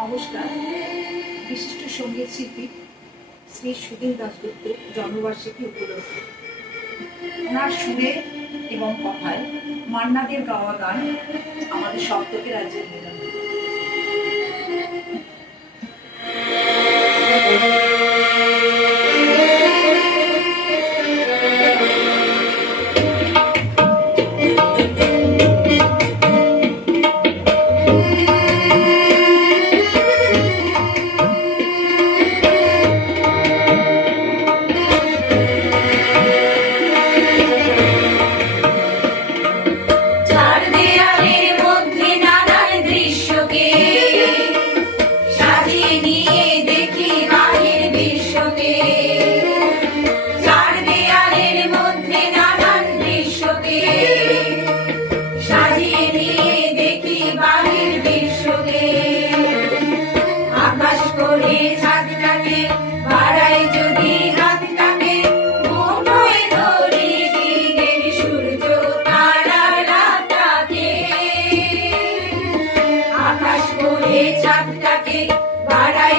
নমস্কার। বিশিষ্ট সংগীত শিল্পী শ্রী সুধীন দাসগুপ্ত জন্মবার্ষিকী উপলক্ষে। ওনার সুরে এবং কথায় মান্নাদের গাওয়া গান আমাদের সপ্তকে রাজ্যের ছাদটাকে বাড়াই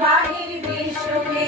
বাড়ির বিষয়ে